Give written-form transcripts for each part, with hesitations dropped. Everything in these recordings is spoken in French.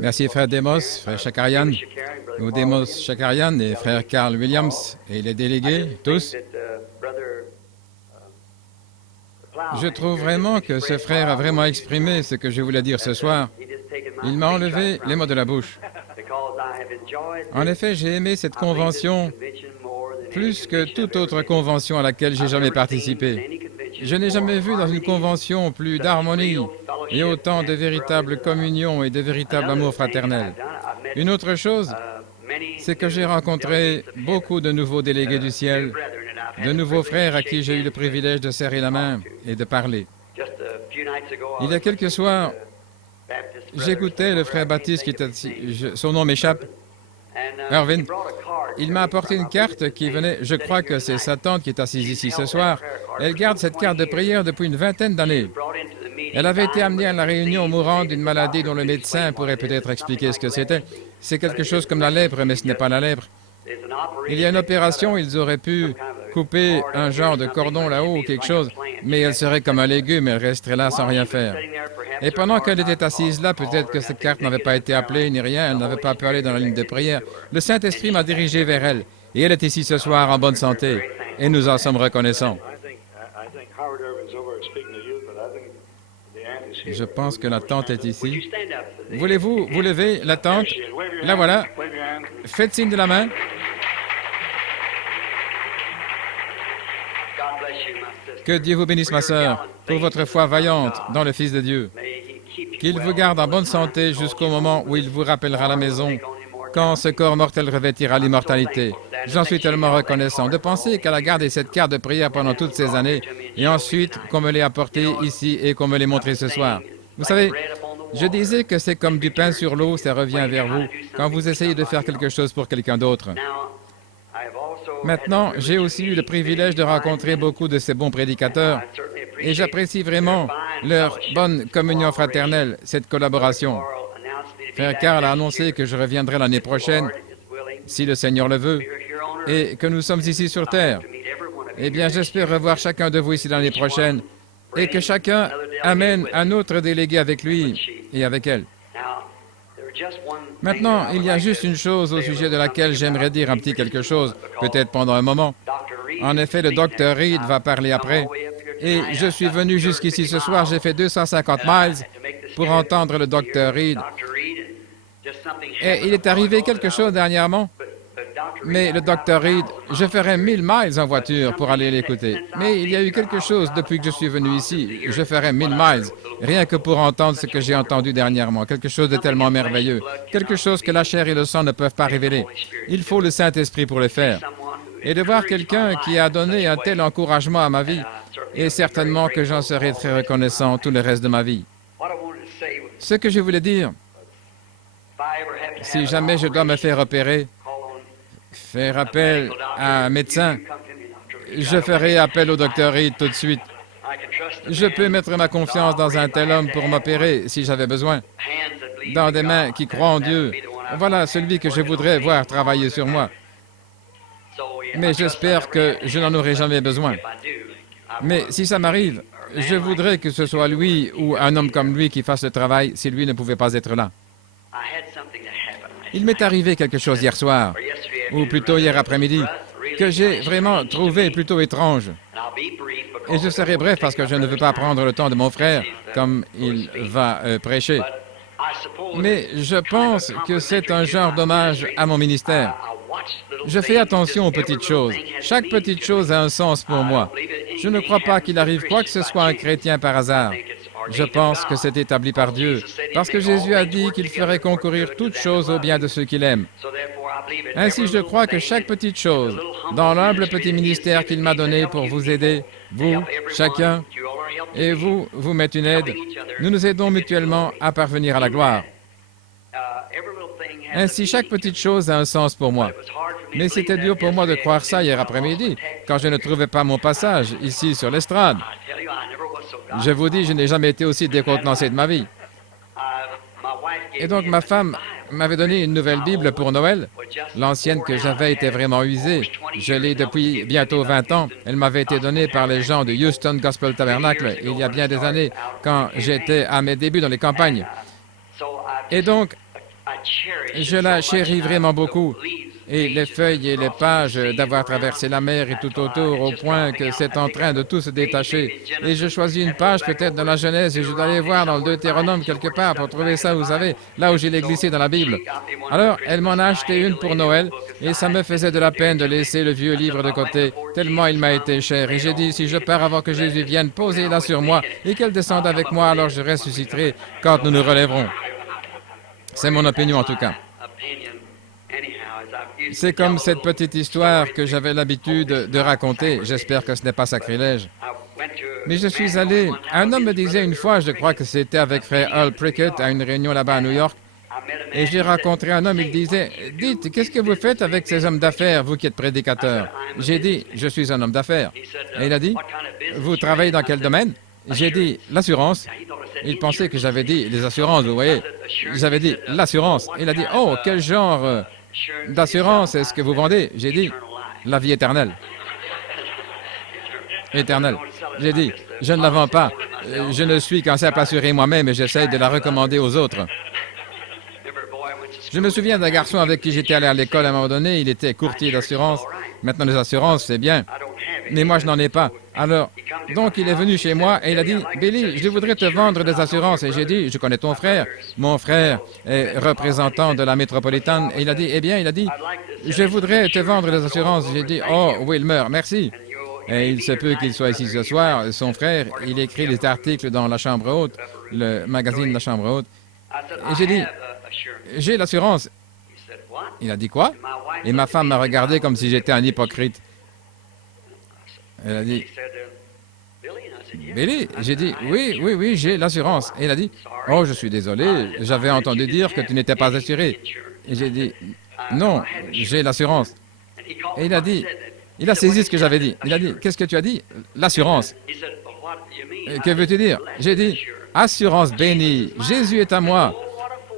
Merci, frère Demos, frère Shakarian, ou Demos Shakarian et frère Carl Williams et les délégués, tous. Je trouve vraiment que ce frère a vraiment exprimé ce que je voulais dire ce soir. Il m'a enlevé les mots de la bouche. En effet, j'ai aimé cette convention plus que toute autre convention à laquelle j'ai jamais participé. Je n'ai jamais vu dans une convention plus d'harmonie et autant de véritable communion et de véritable amour fraternel. Une autre chose, c'est que j'ai rencontré beaucoup de nouveaux délégués du ciel, de nouveaux frères à qui j'ai eu le privilège de serrer la main et de parler. Il y a quelques soirs, j'écoutais le frère Baptiste qui était son nom m'échappe, Irvin. Il m'a apporté une carte qui venait, je crois que c'est sa tante qui est assise ici ce soir. Elle garde cette carte de prière depuis une vingtaine d'années. Elle avait été amenée à la réunion mourante d'une maladie dont le médecin pourrait peut-être expliquer ce que c'était. C'est quelque chose comme la lèpre, mais ce n'est pas la lèpre. Il y a une opération, ils auraient pu couper un genre de cordon là-haut ou quelque chose, mais elle serait comme un légume, elle resterait là sans rien faire. Et pendant qu'elle était assise là, peut-être que cette carte n'avait pas été appelée ni rien, elle n'avait pas pu aller dans la ligne de prière. Le Saint-Esprit m'a dirigé vers elle, et elle est ici ce soir en bonne santé, et nous en sommes reconnaissants. Je pense que la tante est ici. Voulez-vous vous lever, la tante? La voilà. Faites signe de la main. Que Dieu vous bénisse, ma sœur, pour votre foi vaillante dans le Fils de Dieu. Qu'il vous garde en bonne santé jusqu'au moment où il vous rappellera à la maison, quand ce corps mortel revêtira l'immortalité. J'en suis tellement reconnaissant de penser qu'elle a gardé cette carte de prière pendant toutes ces années, et ensuite qu'on me l'ait apportée ici et qu'on me l'ait montrée ce soir. Vous savez, je disais que c'est comme du pain sur l'eau, ça revient vers vous, quand vous essayez de faire quelque chose pour quelqu'un d'autre. Maintenant, j'ai aussi eu le privilège de rencontrer beaucoup de ces bons prédicateurs et j'apprécie vraiment leur bonne communion fraternelle, cette collaboration. Frère Carl a annoncé que je reviendrai l'année prochaine, si le Seigneur le veut, et que nous sommes ici sur terre. Eh bien, j'espère revoir chacun de vous ici l'année prochaine et que chacun amène un autre délégué avec lui et avec elle. Maintenant, il y a juste une chose au sujet de laquelle j'aimerais dire un petit quelque chose, peut-être pendant un moment. En effet, le Dr. Reed va parler après. Et je suis venu jusqu'ici ce soir, j'ai fait 250 miles pour entendre le Dr. Reed. Et il est arrivé quelque chose dernièrement. Mais le Dr. Reed, je ferais 1000 miles en voiture pour aller l'écouter. Mais il y a eu quelque chose depuis que je suis venu ici. Je ferais 1000 miles, rien que pour entendre ce que j'ai entendu dernièrement. Quelque chose de tellement merveilleux. Quelque chose que la chair et le sang ne peuvent pas révéler. Il faut le Saint-Esprit pour le faire. Et de voir quelqu'un qui a donné un tel encouragement à ma vie, et certainement que j'en serai très reconnaissant tout le reste de ma vie. Ce que je voulais dire, si jamais je dois me faire opérer, faire appel à un médecin, je ferai appel au Dr. Reed tout de suite. Je peux mettre ma confiance dans un tel homme pour m'opérer si j'avais besoin, dans des mains qui croient en Dieu. Voilà celui que je voudrais voir travailler sur moi. Mais j'espère que je n'en aurai jamais besoin. Mais si ça m'arrive, je voudrais que ce soit lui ou un homme comme lui qui fasse le travail si lui ne pouvait pas être là. Il m'est arrivé quelque chose hier soir, ou plutôt hier après-midi, que j'ai vraiment trouvé plutôt étrange. Et je serai bref parce que je ne veux pas prendre le temps de mon frère, comme il va prêcher. Mais je pense que c'est un genre d'hommage à mon ministère. Je fais attention aux petites choses. Chaque petite chose a un sens pour moi. Je ne crois pas qu'il arrive quoi que ce soit à un chrétien par hasard. Je pense que c'est établi par Dieu, parce que Jésus a dit qu'il ferait concourir toutes choses au bien de ceux qu'il aime. Ainsi, je crois que chaque petite chose, dans l'humble petit ministère qu'il m'a donné pour vous aider, vous, chacun, et vous m'êtes une aide, nous nous aidons mutuellement à parvenir à la gloire. Ainsi, chaque petite chose a un sens pour moi. Mais c'était dur pour moi de croire ça hier après-midi, quand je ne trouvais pas mon passage, ici, sur l'estrade. Je vous dis, je n'ai jamais été aussi décontenancé de ma vie. Et donc, ma femme m'avait donné une nouvelle Bible pour Noël. L'ancienne que j'avais était vraiment usée. Je l'ai depuis bientôt 20 ans. Elle m'avait été donnée par les gens de Houston Gospel Tabernacle, il y a bien des années, quand j'étais à mes débuts dans les campagnes. Et donc, je la chéris vraiment beaucoup. Et les feuilles et les pages d'avoir traversé la mer et tout autour au point que c'est en train de tout se détacher. Et je choisis une page peut-être dans la Genèse et je dois aller voir dans le Deutéronome quelque part pour trouver ça, vous savez, là où je l'ai glissé dans la Bible. Alors, elle m'en a acheté une pour Noël et ça me faisait de la peine de laisser le vieux livre de côté, tellement il m'a été cher. Et j'ai dit, si je pars avant que Jésus vienne, posez-la sur moi et qu'elle descende avec moi, alors je ressusciterai quand nous nous relèverons. C'est mon opinion en tout cas. C'est comme cette petite histoire que j'avais l'habitude de raconter. J'espère que ce n'est pas sacrilège. Mais je suis allé... Un homme me disait une fois, je crois que c'était avec frère Earl Prickett, à une réunion là-bas à New York, et j'ai rencontré un homme, il disait, « Dites, qu'est-ce que vous faites avec ces hommes d'affaires, vous qui êtes prédicateur? » J'ai dit, « Je suis un homme d'affaires. » Et il a dit, « Vous travaillez dans quel domaine? » J'ai dit, « L'assurance. » Il pensait que j'avais dit les assurances, vous voyez. J'avais dit l'assurance. Il a dit, « Oh, quel genre d'assurance est-ce que vous vendez? » J'ai dit, « La vie éternelle. » Éternelle. J'ai dit, « Je ne la vends pas. Je ne suis qu'un simple assuré moi-même et j'essaie de la recommander aux autres. » Je me souviens d'un garçon avec qui j'étais allé à l'école à un moment donné. Il était courtier d'assurance. Maintenant, les assurances, c'est bien. Mais moi, je n'en ai pas. Alors, donc, il est venu chez moi et il a dit, « Billy, je voudrais te vendre des assurances. » Et j'ai dit, « Je connais ton frère. Mon frère est représentant de la métropolitaine. » Et il a dit, « Eh bien, il a dit, je voudrais te vendre des assurances. » J'ai dit, « Oh, Wilmer, merci. » Et il se peut qu'il soit ici ce soir. Son frère, il écrit les articles dans la Chambre haute, le magazine de la Chambre haute. Et j'ai dit, « J'ai l'assurance. » Il a dit, « Quoi? » Et ma femme m'a regardé comme si j'étais un hypocrite. Elle a dit, « Billy, j'ai dit, oui, j'ai l'assurance. » Et il a dit, « Oh, je suis désolé, j'avais entendu dire que tu n'étais pas assuré. » Et j'ai dit, « Non, j'ai l'assurance. » Et il a saisi ce que j'avais dit. Il a dit, « Qu'est-ce que tu as dit? »« L'assurance. » « Que veux-tu dire? » J'ai dit, « Assurance bénie, Jésus est à moi.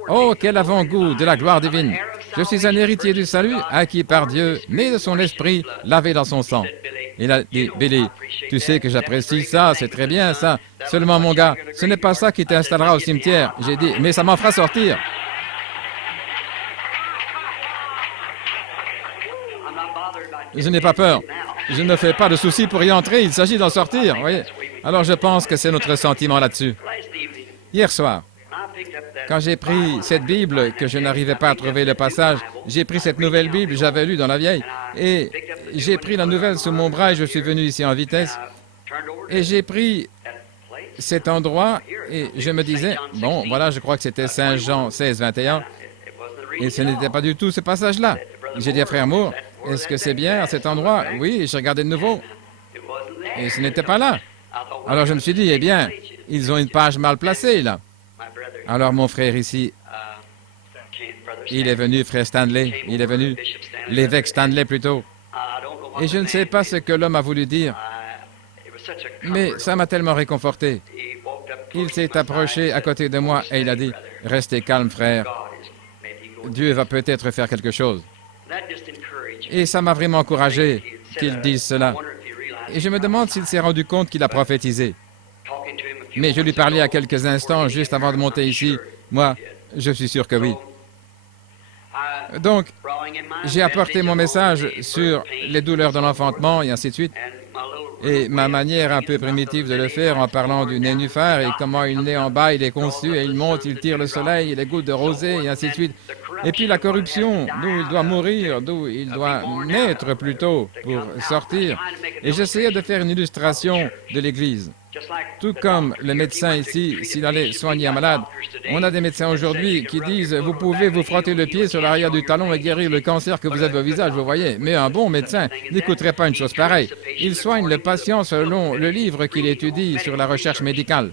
Oh, quel avant-goût de la gloire divine. Je suis un héritier du salut, acquis par Dieu, né de son esprit, lavé dans son sang. » Il a dit, « Billy, tu sais que j'apprécie ça, c'est très bien ça. Seulement, mon gars, ce n'est pas ça qui t'installera au cimetière. » J'ai dit, « Mais ça m'en fera sortir. » Je n'ai pas peur. Je ne fais pas de soucis pour y entrer, il s'agit d'en sortir, vous voyez. Alors je pense que c'est notre sentiment là-dessus. Hier soir, quand j'ai pris cette Bible, que je n'arrivais pas à trouver le passage, j'ai pris cette nouvelle Bible, j'avais lu dans la vieille, et j'ai pris la nouvelle sous mon bras et je suis venu ici en vitesse, et j'ai pris cet endroit et je me disais, bon, voilà, je crois que c'était Saint Jean 16, 21, et ce n'était pas du tout ce passage-là. J'ai dit à Frère Moore, est-ce que c'est bien à cet endroit? Oui, j'ai regardé de nouveau, et ce n'était pas là. Alors je me suis dit, eh bien, ils ont une page mal placée, là. Alors mon frère ici, il est venu, frère Stanley, il est venu, l'évêque Stanley plutôt. Et je ne sais pas ce que l'homme a voulu dire, mais ça m'a tellement réconforté. Il s'est approché à côté de moi et il a dit, « Restez calme, frère. Dieu va peut-être faire quelque chose. » Et ça m'a vraiment encouragé qu'il dise cela. Et je me demande s'il s'est rendu compte qu'il a prophétisé. Mais je lui parlais à quelques instants, juste avant de monter ici. Moi, je suis sûr que oui. Donc, j'ai apporté mon message sur les douleurs de l'enfantement et ainsi de suite. Et ma manière un peu primitive de le faire en parlant du nénuphar et comment il naît en bas, il est conçu et il monte, il tire le soleil, les gouttes de rosée et ainsi de suite. Et puis la corruption, d'où il doit mourir, d'où il doit naître plutôt pour sortir. Et j'essayais de faire une illustration de l'Église. Tout comme le médecin ici, s'il allait soigner un malade, on a des médecins aujourd'hui qui disent « Vous pouvez vous frotter le pied sur l'arrière du talon et guérir le cancer que vous avez au visage, vous voyez. » Mais un bon médecin n'écouterait pas une chose pareille. Il soigne le patient selon le livre qu'il étudie sur la recherche médicale.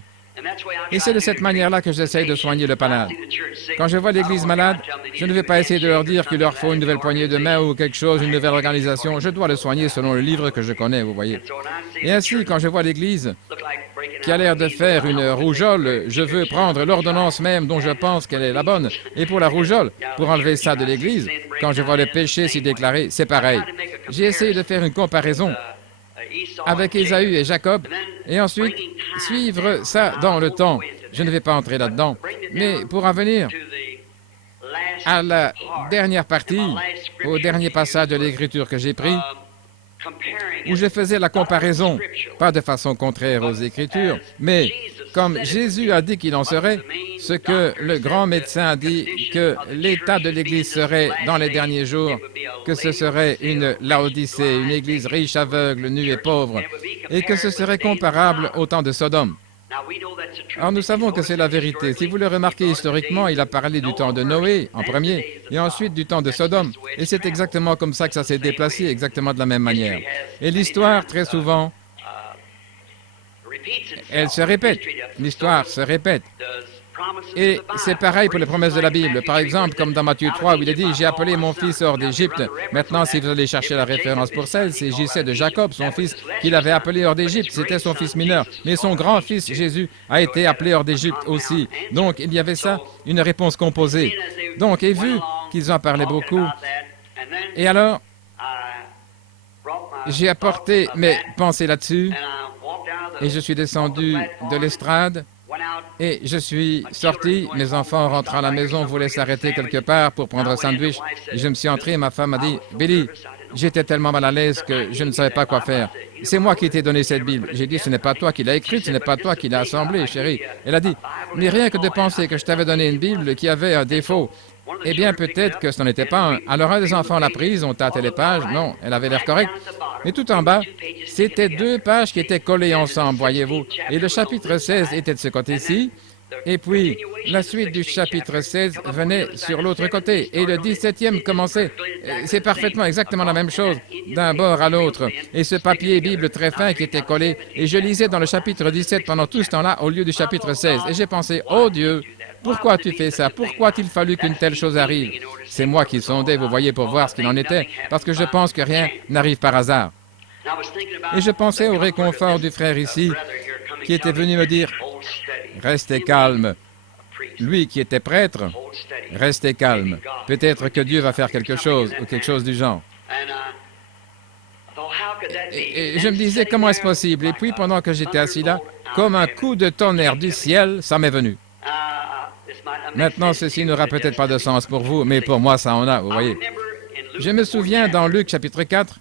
Et c'est de cette manière-là que j'essaye de soigner le malade. Quand je vois l'Église malade, je ne vais pas essayer de leur dire qu'il leur faut une nouvelle poignée de main ou quelque chose, une nouvelle organisation. Je dois le soigner selon le livre que je connais, vous voyez. Et ainsi, quand je vois l'Église qui a l'air de faire une rougeole, je veux prendre l'ordonnance même dont je pense qu'elle est la bonne. Et pour la rougeole, pour enlever ça de l'Église, quand je vois le péché s'y déclarer, c'est pareil. J'ai essayé de faire une comparaison avec Ésaü et Jacob, et ensuite suivre ça dans le temps. Je ne vais pas entrer là-dedans, mais pour en venir à la dernière partie, au dernier passage de l'Écriture que j'ai pris, où je faisais la comparaison, pas de façon contraire aux Écritures, mais comme Jésus a dit qu'il en serait, ce que le grand médecin a dit que l'état de l'Église serait dans les derniers jours, que ce serait une Laodicée, une Église riche, aveugle, nue et pauvre, et que ce serait comparable au temps de Sodome. Alors nous savons que c'est la vérité. Si vous le remarquez historiquement, il a parlé du temps de Noé en premier, et ensuite du temps de Sodome. Et c'est exactement comme ça que ça s'est déplacé, exactement de la même manière. Et l'histoire, très souvent, elle se répète. L'histoire se répète. Et c'est pareil pour les promesses de la Bible. Par exemple, comme dans Matthieu 3, où il est dit « J'ai appelé mon fils hors d'Égypte ». Maintenant, si vous allez chercher la référence pour celle, c'est J.C. de Jacob, son fils, qu'il avait appelé hors d'Égypte. C'était son fils mineur. Mais son grand-fils, Jésus, a été appelé hors d'Égypte aussi. Donc, il y avait ça, une réponse composée. Donc, et vu qu'ils en parlaient beaucoup, et alors, j'ai apporté mes pensées là-dessus, et je suis descendu de l'estrade, et je suis sorti, mes enfants rentrant à la maison voulaient s'arrêter quelque part pour prendre un sandwich. Et je me suis entré et ma femme m'a dit « Billy, j'étais tellement mal à l'aise que je ne savais pas quoi faire. C'est moi qui t'ai donné cette Bible. » J'ai dit « Ce n'est pas toi qui l'as écrite, ce n'est pas toi qui l'as assemblée, chérie. » Elle a dit « Mais rien que de penser que je t'avais donné une Bible qui avait un défaut. » Eh bien, peut-être que ce n'en était pas un. Alors, un des enfants l'a prise, on tâtait les pages. Non, elle avait l'air correcte. Mais tout en bas, c'était 2 pages qui étaient collées ensemble, voyez-vous. Et le chapitre 16 était de ce côté-ci. Et puis, la suite du chapitre 16 venait sur l'autre côté. Et le 17e commençait. C'est parfaitement exactement la même chose, d'un bord à l'autre. Et ce papier Bible très fin qui était collé. Et je lisais dans le chapitre 17 pendant tout ce temps-là, au lieu du chapitre 16. Et j'ai pensé, oh Dieu, pourquoi tu fais ça? Pourquoi a-t-il fallu qu'une telle chose arrive? C'est moi qui sondais, vous voyez, pour voir ce qu'il en était, parce que je pense que rien n'arrive par hasard. Et je pensais au réconfort du frère ici, qui était venu me dire, « Restez calme. » Lui qui était prêtre, « Restez calme. Peut-être que Dieu va faire quelque chose, ou quelque chose du genre. » Et je me disais, comment est-ce possible? Et puis, pendant que j'étais assis là, comme un coup de tonnerre du ciel, ça m'est venu. Maintenant, ceci n'aura peut-être pas de sens pour vous, mais pour moi, ça en a, vous voyez. Je me souviens dans Luc chapitre 4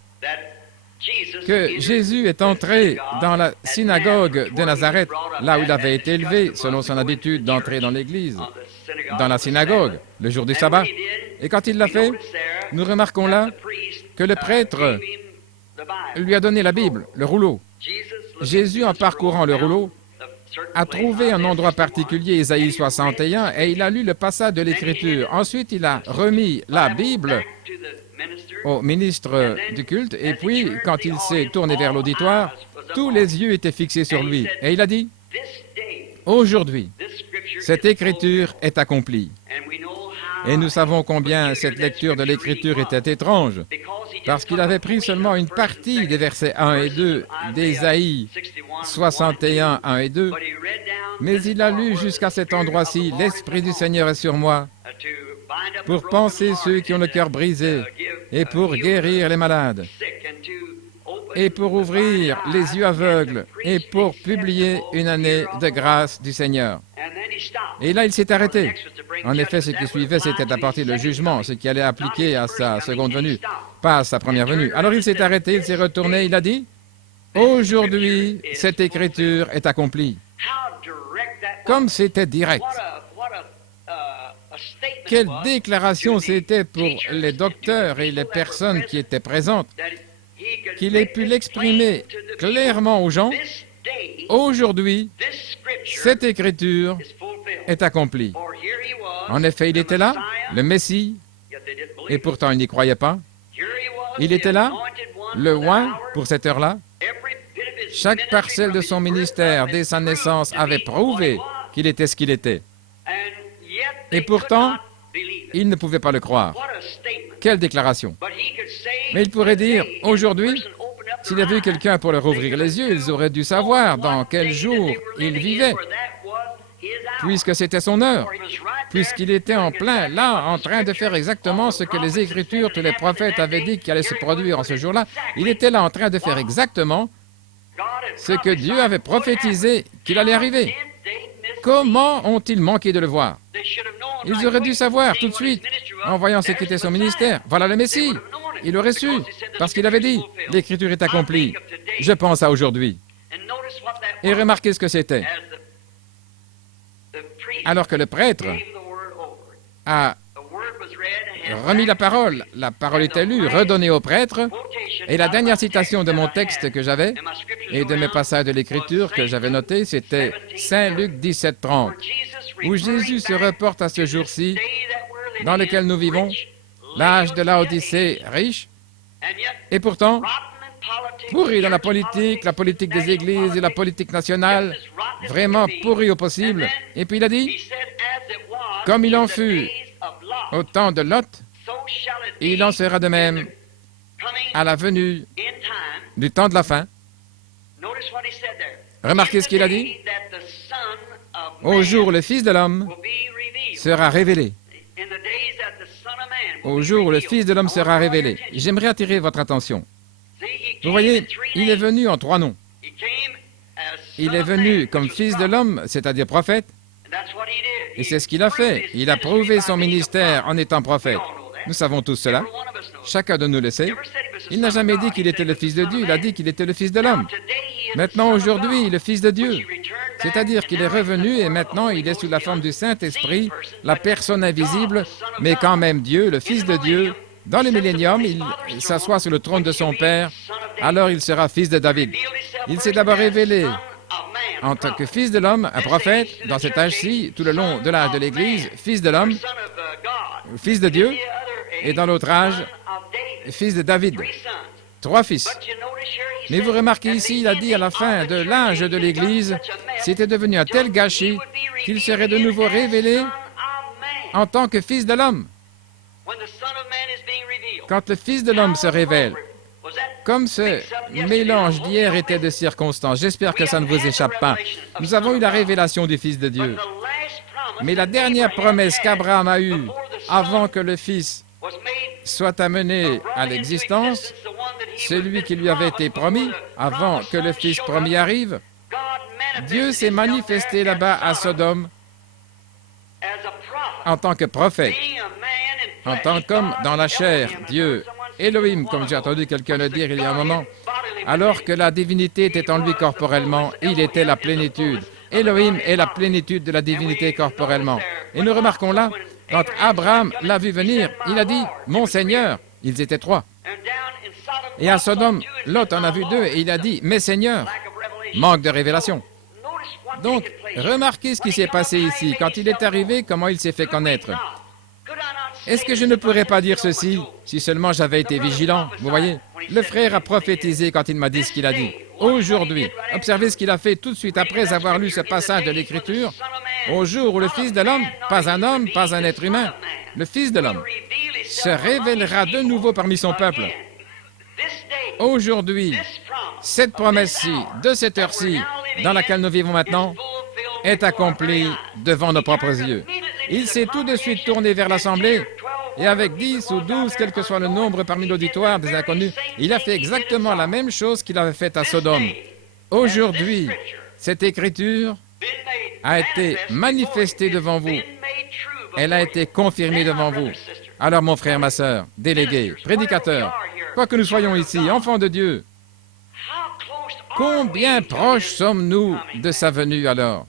que Jésus est entré dans la synagogue de Nazareth, là où il avait été élevé, selon son habitude d'entrer dans l'église, dans la synagogue, le jour du sabbat. Et quand il l'a fait, nous remarquons là que le prêtre lui a donné la Bible, le rouleau. Jésus, en parcourant le rouleau, a trouvé un endroit particulier, Ésaïe 61, et il a lu le passage de l'Écriture. Ensuite, il a remis la Bible au ministre du culte, et puis, quand il s'est tourné vers l'auditoire, tous les yeux étaient fixés sur lui. Et il a dit, « Aujourd'hui, cette Écriture est accomplie. » Et nous savons combien cette lecture de l'Écriture était étrange, parce qu'il avait pris seulement une partie des versets 1 et 2 d'Ésaïe 61, 1 et 2, mais il a lu jusqu'à cet endroit-ci, « L'Esprit du Seigneur est sur moi, pour panser ceux qui ont le cœur brisé, et pour guérir les malades, et pour ouvrir les yeux aveugles, et pour publier une année de grâce du Seigneur. » Et là, il s'est arrêté. En effet, ce qui suivait, c'était d'apporter le jugement, ce qui allait appliquer à sa seconde venue, pas à sa première venue. Alors il s'est arrêté, il s'est retourné, il a dit, « Aujourd'hui, cette Écriture est accomplie. » Comme c'était direct. Quelle déclaration c'était pour les docteurs et les personnes qui étaient présentes, qu'il ait pu l'exprimer clairement aux gens. Aujourd'hui, cette Écriture est accomplie. En effet, il était là, le Messie, et pourtant il n'y croyait pas. Il était là, le oint, pour cette heure-là. Chaque parcelle de son ministère, dès sa naissance, avait prouvé qu'il était ce qu'il était. Et pourtant, il ne pouvait pas le croire. Quelle déclaration! Mais il pourrait dire, aujourd'hui, s'il y avait eu quelqu'un pour leur ouvrir les yeux, ils auraient dû savoir dans quel jour il vivait, puisque c'était son heure, puisqu'il était en plein là, en train de faire exactement ce que les Écritures, tous les prophètes avaient dit qu'il allait se produire en ce jour-là. Il était là en train de faire exactement ce que Dieu avait prophétisé qu'il allait arriver. Comment ont-ils manqué de le voir? Ils auraient dû savoir tout de suite, en voyant ce qu'était son ministère. Voilà le Messie. Il aurait su, parce qu'il avait dit, l'Écriture est accomplie. Je pense à aujourd'hui. Et remarquez ce que c'était. Alors que le prêtre a remis la parole était lue, redonnée au prêtre, et la dernière citation de mon texte que j'avais, et de mes passages de l'Écriture que j'avais notés, c'était Saint Luc 17:30, où Jésus se reporte à ce jour-ci, dans lequel nous vivons, l'âge de la Odyssée riche, et pourtant, pourri dans la politique des églises et la politique nationale, vraiment pourri au possible. Et puis il a dit, comme il en fut au temps de Lot, il en sera de même à la venue du temps de la fin. Remarquez ce qu'il a dit. Au jour où le Fils de l'homme sera révélé. Au jour où le Fils de l'homme sera révélé. J'aimerais attirer votre attention. Vous voyez, il est venu en 3 noms. Il est venu comme Fils de l'homme, c'est-à-dire prophète. Et c'est ce qu'il a fait. Il a prouvé son ministère en étant prophète. Nous savons tous cela. Chacun de nous le sait. Il n'a jamais dit qu'il était le Fils de Dieu, il a dit qu'il était le Fils de l'homme. Maintenant, aujourd'hui, le Fils de Dieu. C'est-à-dire qu'il est revenu et maintenant il est sous la forme du Saint-Esprit, la personne invisible, mais quand même Dieu, le Fils de Dieu. Dans le millénium, il s'assoit sur le trône de son Père, alors il sera fils de David. Il s'est d'abord révélé en tant que Fils de l'homme, un prophète, dans cet âge-ci, tout le long de l'âge de l'Église, Fils de l'homme, Fils de Dieu, et dans l'autre âge, Fils de David. 3 fils. Mais vous remarquez ici, il a dit à la fin de l'âge de l'Église, c'était devenu un tel gâchis qu'il serait de nouveau révélé en tant que Fils de l'homme. Quand le Fils de l'homme se révèle, comme ce mélange d'hier était de circonstances, j'espère que ça ne vous échappe pas, nous avons eu la révélation du Fils de Dieu. Mais la dernière promesse qu'Abraham a eue avant que le Fils soit amené à l'existence, celui qui lui avait été promis, avant que le Fils promis arrive, Dieu s'est manifesté là-bas à Sodome en tant que prophète, en tant qu'homme dans la chair, Dieu, Elohim, comme j'ai entendu quelqu'un le dire il y a un moment, alors que la divinité était en lui corporellement, il était la plénitude. Elohim est la plénitude de la divinité corporellement. Et nous remarquons là, quand Abraham l'a vu venir, il a dit, « Mon Seigneur », ils étaient 3. Et à Sodome, Lot en a vu 2 et il a dit, « Mes seigneurs », manque de révélation. Donc, remarquez ce qui s'est passé ici. Quand il est arrivé, comment il s'est fait connaître. Est-ce que je ne pourrais pas dire ceci si seulement j'avais été vigilant? Vous voyez, le frère a prophétisé quand il m'a dit ce qu'il a dit. Aujourd'hui, observez ce qu'il a fait tout de suite après avoir lu ce passage de l'Écriture. Au jour où le Fils de l'homme, pas un homme, pas un être humain, le Fils de l'homme se révélera de nouveau parmi son peuple. Aujourd'hui, cette promesse-ci, de cette heure-ci, dans laquelle nous vivons maintenant, est accomplie devant nos propres yeux. Il s'est tout de suite tourné vers l'Assemblée, et avec 10 ou 12, quel que soit le nombre parmi l'auditoire des inconnus, il a fait exactement la même chose qu'il avait faite à Sodome. Aujourd'hui, cette Écriture a été manifestée devant vous. Elle a été confirmée devant vous. Alors, mon frère, ma sœur, délégué, prédicateur, quoi que nous soyons ici, enfants de Dieu, combien proches sommes-nous de sa venue alors?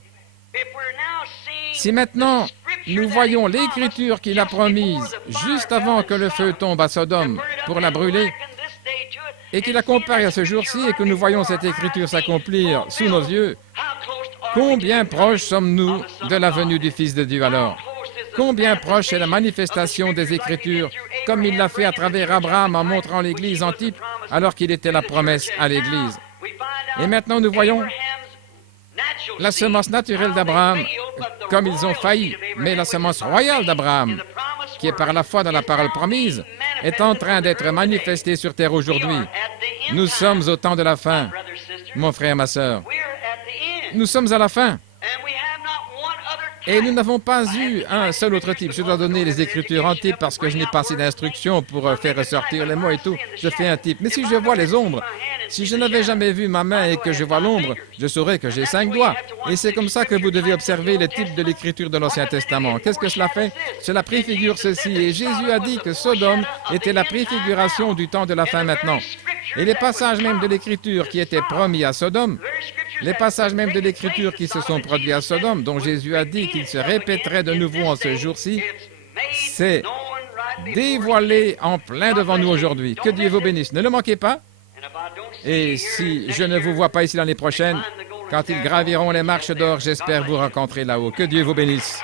Si maintenant, nous voyons l'Écriture qu'il a promise juste avant que le feu tombe à Sodome pour la brûler, et qu'il la compare à ce jour-ci et que nous voyons cette Écriture s'accomplir sous nos yeux, combien proches sommes-nous de la venue du Fils de Dieu alors? Combien proche est la manifestation des Écritures, comme il l'a fait à travers Abraham en montrant l'Église en type, alors qu'il était la promesse à l'Église. Et maintenant nous voyons la semence naturelle d'Abraham, comme ils ont failli, mais la semence royale d'Abraham, qui est par la foi dans la parole promise, est en train d'être manifestée sur terre aujourd'hui. Nous sommes au temps de la fin, mon frère, ma sœur. Nous sommes à la fin. Et nous n'avons pas eu un seul autre type. Je dois donner les Écritures en type parce que je n'ai pas assez d'instructions pour faire ressortir les mots et tout. Je fais un type. Mais si je vois les ombres Si je n'avais jamais vu ma main et que je vois l'ombre, je saurais que j'ai 5 doigts. Et c'est comme ça que vous devez observer les types de l'écriture de l'Ancien Testament. Qu'est-ce que cela fait? Cela préfigure ceci. Et Jésus a dit que Sodome était la préfiguration du temps de la fin maintenant. Et les passages même de l'écriture qui étaient promis à Sodome, les passages même de l'Écriture qui se sont produits à Sodome, dont Jésus a dit qu'il se répéterait de nouveau en ce jour-ci, c'est dévoilé en plein devant nous aujourd'hui. Que Dieu vous bénisse. Ne le manquez pas. Et si je ne vous vois pas ici l'année prochaine, quand ils graviront les marches d'or, j'espère vous rencontrer là-haut. Que Dieu vous bénisse.